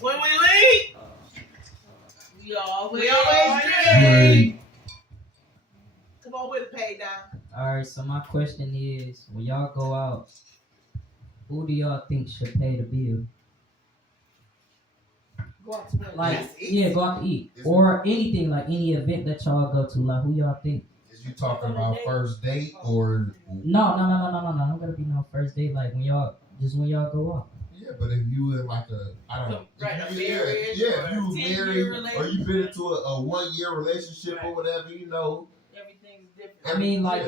When we leave, we always Right. come on with the pay down. Alright, so my question is, when y'all go out, who do y'all think should pay the bill? Go out to what? Like, That's easy. yeah, go out to eat. Or anything, like any event that y'all go to, like who y'all think? Is you talking about first date or? No. Don't gotta be no first date, like when y'all go out. Yeah, but if you in like I don't Right, if a you, marriage yeah, or if you a 10-year married or relationship. you've been into a 1 year relationship or whatever, Everything's different. I mean, like,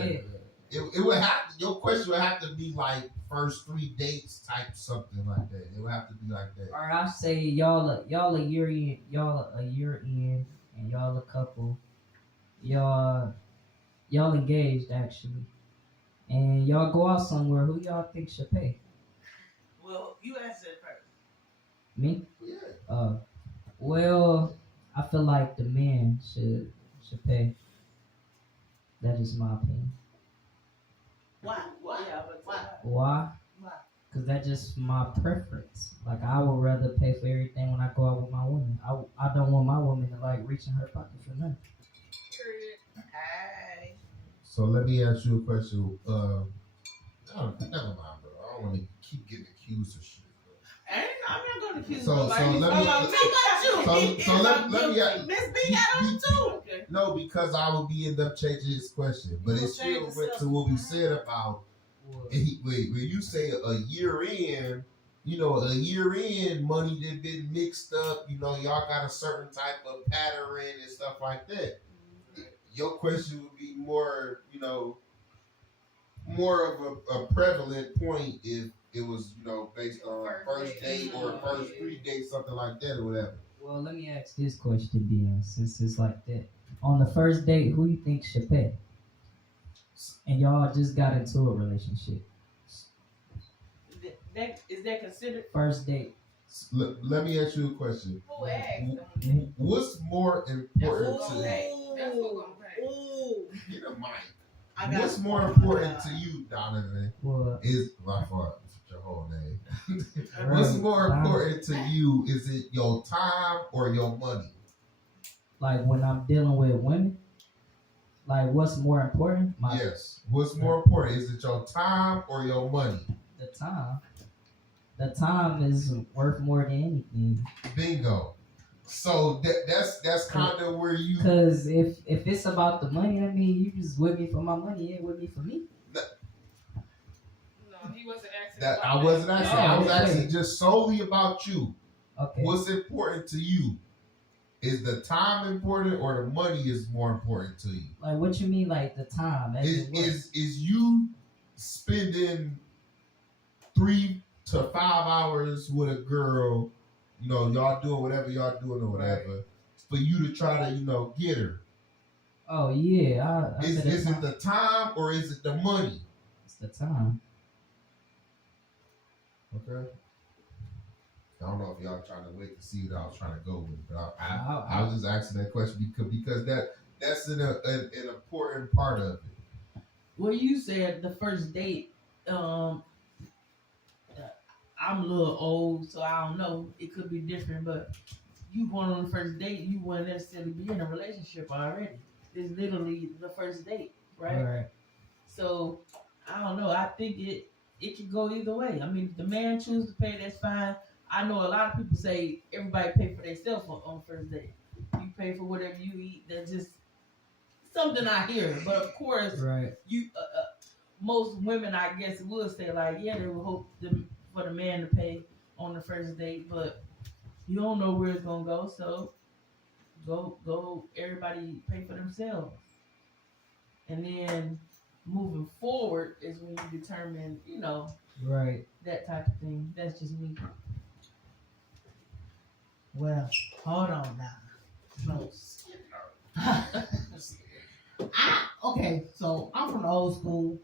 it would have your question would have to be like first 3 dates type something like that. It would have to be like that. Or I say y'all a year in, and y'all a couple, y'all engaged actually, and y'all go out somewhere. Who y'all think should pay? Well, you answer it first. Me? Yeah. Well, I feel like the man should pay. That is my opinion. Why? Why? Cause that's just my preference. Like I would rather pay for everything when I go out with my woman. I don't want my woman to like reach in her pocket for nothing. Hey. So let me ask you a question. No, never mind, bro. I don't want to keep getting accused of shit. I'm not going to accuse So nobody. let me. Miss B got on too. Okay. No, because I would be end up changing his question, but it still went to what we said about. When you say a year in, a year in, money that been mixed up. Y'all got a certain type of pattern and stuff like that. Your question would be more, more of a prevalent point if it was, based on first date or first 3 dates, something like that or whatever. Well, let me ask this question, Dion, since it's like that. On the first date, who you think should pay? And y'all just got into a relationship. Is that considered first date? Let me ask you a question. Who asked? What's more important to you? That's who gonna pay. Get a mic. What's more important to you, Donovan? What? Is my fault. Your whole name. What's more important to you? Is it your time or your money? Like when I'm dealing with women? Like what's more important? Yes. What's more important? Is it your time or your money? The time. The time is worth more than anything. Bingo. So that's kind of where you. Because if it's about the money, I mean, you just with me for my money, you ain't with me for me. No, he wasn't asking. That I wasn't asking. I was asking just solely about you. Okay. What's important to you? Is the time important or the money is more important to you? Like what you mean, like the time? Is you spending 3 to 5 hours with a girl? Y'all doing whatever y'all doing or whatever, for you to try to get her. Oh yeah, is it the time or is it the money? It's the time. Okay. I don't know if y'all trying to wait to see what I was trying to go with, but I was just asking that question because that's an important part of it. Well, you said the first date. I'm a little old, so I don't know. It could be different, but you going on the first date, you wouldn't necessarily be in a relationship already. It's literally the first date, right? Right. So I don't know. I think it could go either way. I mean, if the man chooses to pay, that's fine. I know a lot of people say everybody pay for themselves on first date. You pay for whatever you eat. That's just something I hear. But of course, right. You most women, I guess, would say like, yeah, they would hope for the man to pay on the first date, but you don't know where it's gonna go, so go everybody pay for themselves. And then moving forward is when you determine, right, that type of thing. That's just me. Well, hold on now. Okay, so I'm from the old school,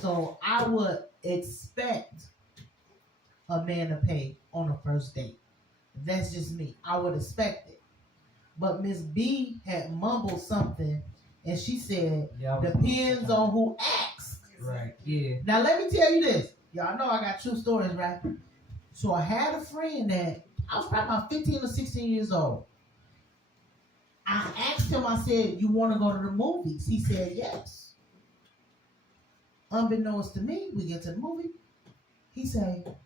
so I would expect a man to pay on a first date. That's just me. I would expect it. But Miss B had mumbled something, and she said, depends on who asks. Right, yeah. Now, let me tell you this. Y'all know I got true stories, right? So I had a friend that I was probably about 15 or 16 years old. I asked him, I said, you want to go to the movies? He said, yes. Unbeknownst to me, we get to the movie. He said,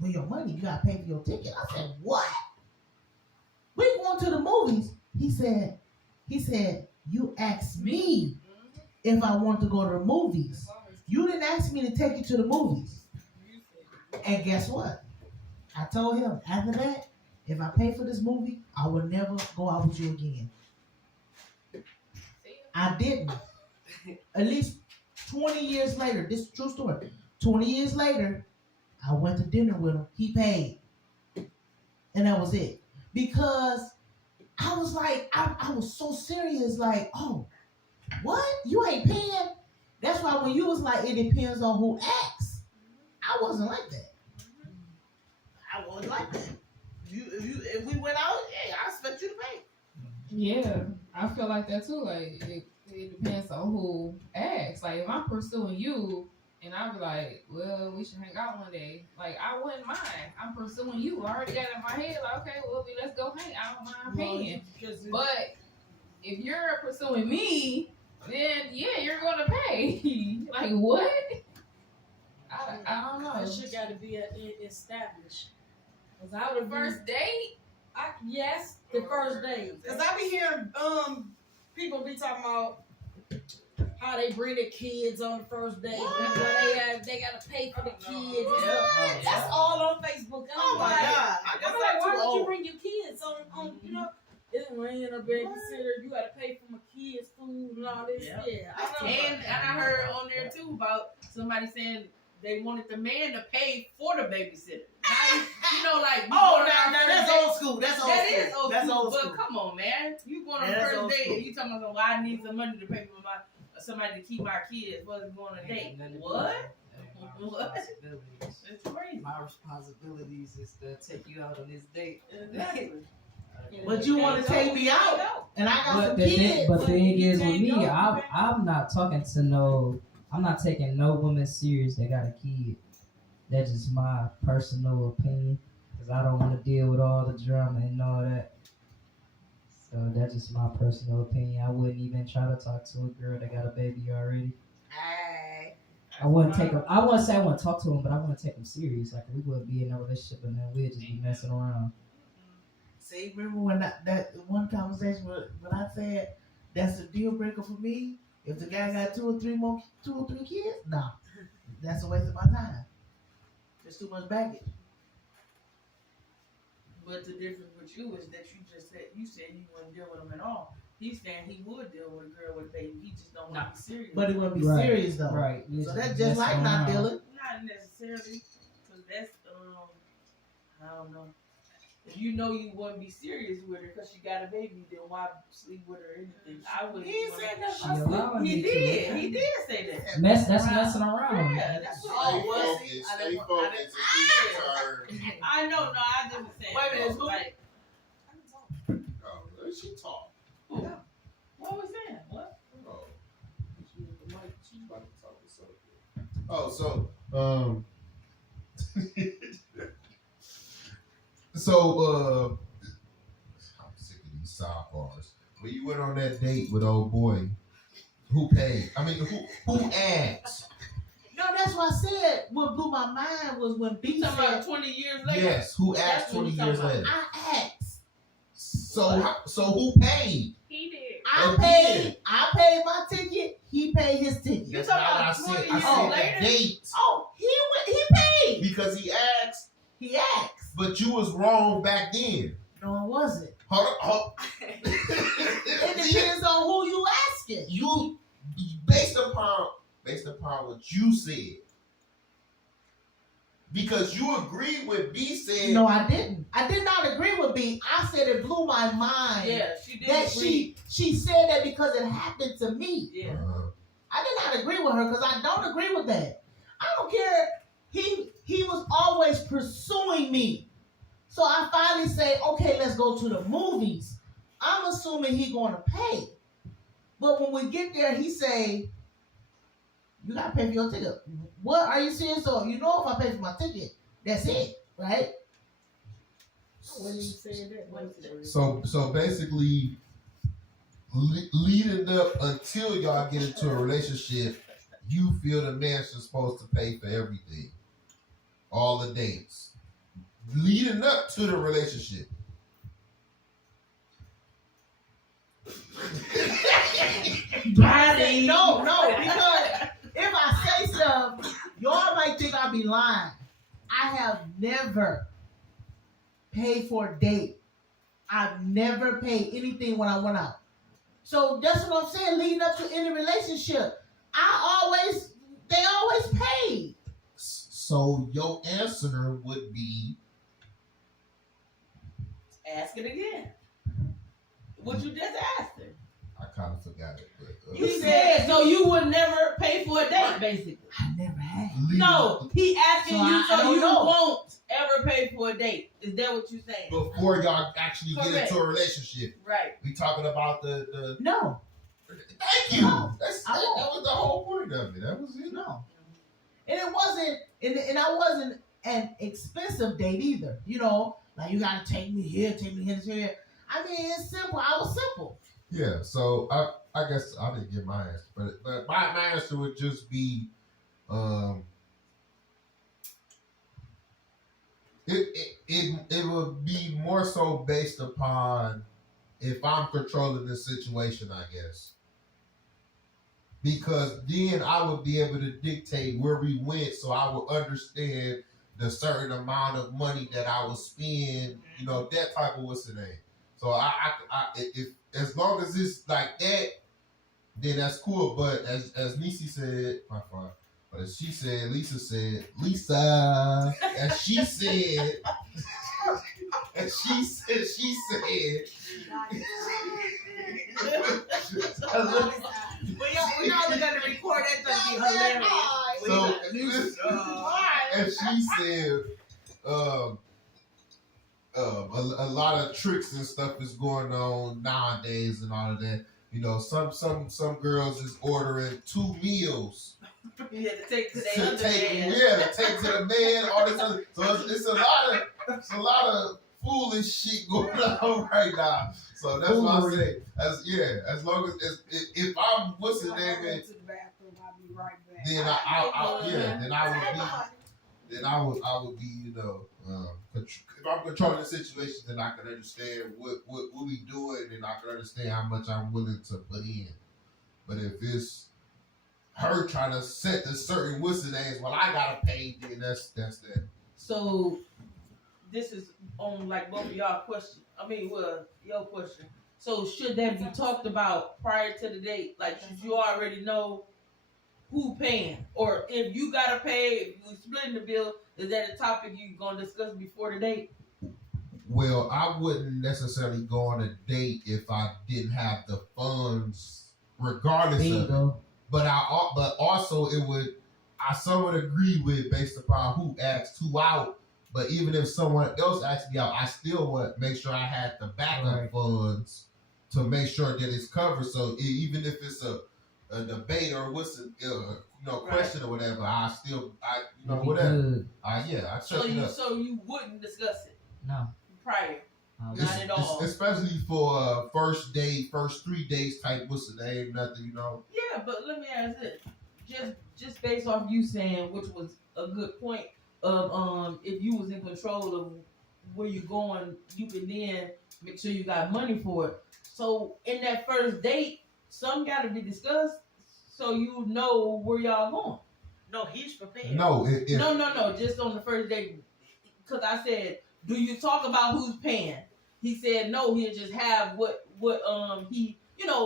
with your money, you got to pay for your ticket. I said, what? We going to the movies. He said, you asked me if I want to go to the movies. You didn't ask me to take you to the movies. And guess what? I told him, after that, if I pay for this movie, I will never go out with you again. I didn't. At least 20 years later, this is a true story. 20 years later, I went to dinner with him. He paid. And that was it. Because I was like, I was so serious, like, oh, what? You ain't paying? That's why when you was like, it depends on who asks, I wasn't like that. I wasn't like that. If we went out, yeah, I expect you to pay. Yeah, I feel like that too. Like it depends on who asks. Like if I'm pursuing you, and I'll be like, well, we should hang out one day. Like I wouldn't mind. I'm pursuing you. I already got it in my head. Like okay, well, let's go hang. I don't mind paying. But if you're pursuing me, then yeah, you're gonna pay. Like what? I don't know. That shit got to be established. Cause I would First date? Yes, the first date. Cause I be hearing people be talking about how they bring their kids on the first date. They gotta pay for the kids. That's all on Facebook. Oh my God! I'm like, why would you bring your kids on? You know, it ain't a babysitter. You gotta pay for my kids' food and all this. Yeah, I know. And I heard on there too about somebody saying they wanted the man to pay for the babysitter. You know, like now that's old school. That's old that school. Is old That's school. old school. But come on, man, you going on Yeah, the that's first old date school. and you talking about, well, I need some money to pay for somebody to keep my kids. Wasn't going on a date. What? What? That's crazy. My responsibilities is to take you out on this date. Exactly. But you want to take me out, and I got some the kids. thing is with can't me, go. I'm not talking to I'm not taking no woman serious that got a kid. That's just my personal opinion, because I don't want to deal with all the drama and all that. So that's just my personal opinion. I wouldn't even try to talk to a girl that got a baby already. I wouldn't take him. I wouldn't say I wouldn't talk to him, but I wouldn't take him serious. Like we wouldn't be in a relationship, and then we'd just be messing around. See, remember when that one conversation when I said that's a deal breaker for me? If the guy got two or three kids, no, that's a waste of my time. There's too much baggage. But the difference with you is that you said you wouldn't deal with him at all. He's saying he would deal with a girl with a baby. He just don't want to be serious. But it wouldn't be Right. serious though. Right. So that's just like not dealing. Not necessarily, because that's I don't know. If you know you wouldn't be serious with her because she got a baby, then why sleep with her or anything? I wouldn't. He ain't said She nothing. allowed He me to. did. He did say that. That's messing around. Yeah, that's Stay what. focused. Stay focused. It's your turn. I know. No, I just was saying. Wait a minute, who? Like, Oh, let she talk. what was saying? What? Oh, she's about to talk to something. Oh, so I'm sick of these sidebars. When you went on that date with old boy, who paid? I mean, who asked? No, that's what I said. What blew my mind was when B Talking about said, 20 years later. Yes, who That's asked what 20 he's years talking later? I asked. So who paid? He did. I paid my ticket. He paid his ticket. You That's talking not about what 20 I years said later? the date. Oh, he paid. Because he asked, He asked. but you was wrong back then. No, it wasn't. Hold It depends on who you asking. You based upon what you said. Because you agreed with B said. No, I didn't. I did not agree with B. I said it blew my mind. Yeah, she did. That agree. she said that because it happened to me. Yeah. I did not agree with her because I don't agree with that. I don't care. He was always pursuing me. So I finally say, okay, let's go to the movies. I'm assuming he going to pay. But when we get there, he say, you got to pay for your ticket. What are you saying? So you know if I pay for my ticket, that's it, right? When you said that, So basically, leading up until y'all get into a relationship, you feel the man is supposed to pay for everything, all the dates, leading up to the relationship. Body. No, because if I say stuff, y'all might think I be lying. I have never paid for a date. I've never paid anything when I went out. So that's what I'm saying. Leading up to any relationship, they always pay. So your answer would be, Ask it again. What you just asked her. I kind of forgot it, but You said so you would never pay for a date, basically. I never had. No, he asking So you I so don't you know. won't ever pay for a date. Is that what you saying? before y'all actually get Correct. into a relationship, Right. we talking about the. No, Thank you. No, That was the whole point of it. That was it. no. And it wasn't, and I wasn't an expensive date either. You know, like you gotta take me here, here. I mean, it's simple. I was simple. Yeah, so I guess I didn't get my answer, but my answer would just be, it would be more so based upon if I'm controlling the situation, I guess, because then I would be able to dictate where we went, so I would understand the certain amount of money that I would spend, you know, that type of what's the name. So if as long as it's like that, then that's cool. But as Nisi said, my fault. But as she said, Lisa, as she said, We only gonna record that to be hilarious. So as she said, a lot of tricks and stuff is going on nowadays and all of that. You know, some girls is ordering 2 meals You had to take to to the other take, man. to take to the man. All this other, so it's a lot of foolish shit going on right now. So that's what I say. As long as if I'm what's his name, to the bathroom, I'll be right back. then I would be, you know, if I'm controlling the situation, then I can understand what we doing, and I can understand how much I'm willing to put in. But if it's her trying to set the certain what's the names, well, I gotta pay, then that's that. So this is on like both of y'all question. Your question. So should that be talked about prior to the date? Like, should you already know who paying? Or if you gotta pay, if you splitting the bill, is that a topic you gonna discuss before the date? Well, I wouldn't necessarily go on a date if I didn't have the funds, regardless of it. Bingo. But also I somewhat agree with based upon who asked who out. But even if someone else asked me out, I still want to make sure I had the backup funds to make sure that it's covered. So even if it's a debate or what's the question or whatever, I whatever. I check it up. So you wouldn't discuss it No. prior, not at all. Especially for first date, first 3 days type. What's the name? Nothing, you know. Yeah, but let me ask this: just based off you saying, which was a good point of if you was in control of where you're going, you can then make sure you got money for it. So in that first date, some got to be discussed, so you know where y'all going. No, he's prepared. No, No. Just on the first date, because I said, do you talk about who's paying? He said no. He'll just have what he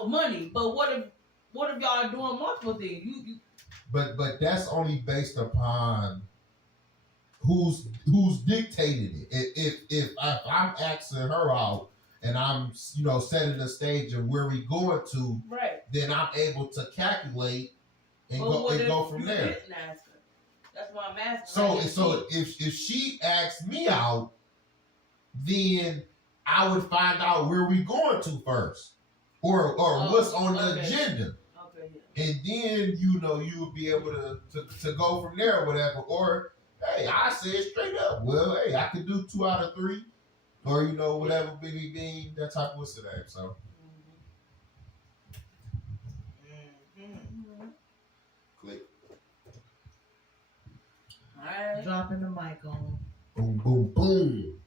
money. But what if y'all are doing multiple things? You But that's only based upon who's dictated it. If I'm asking her out and I'm setting the stage of where we going to, right. then I'm able to calculate and go from there. Didn't ask her? That's why I'm asking. So if she asks me out, then I would find out where we going to first, or what's on the agenda. Okay. Yeah. And then you would be able to go from there or whatever. Or hey, I said straight up, well, hey, I could do 2 out of 3. or you know whatever Biggie Bean, that type of what's the name. So click. All right. Dropping the mic on. Boom, boom, boom.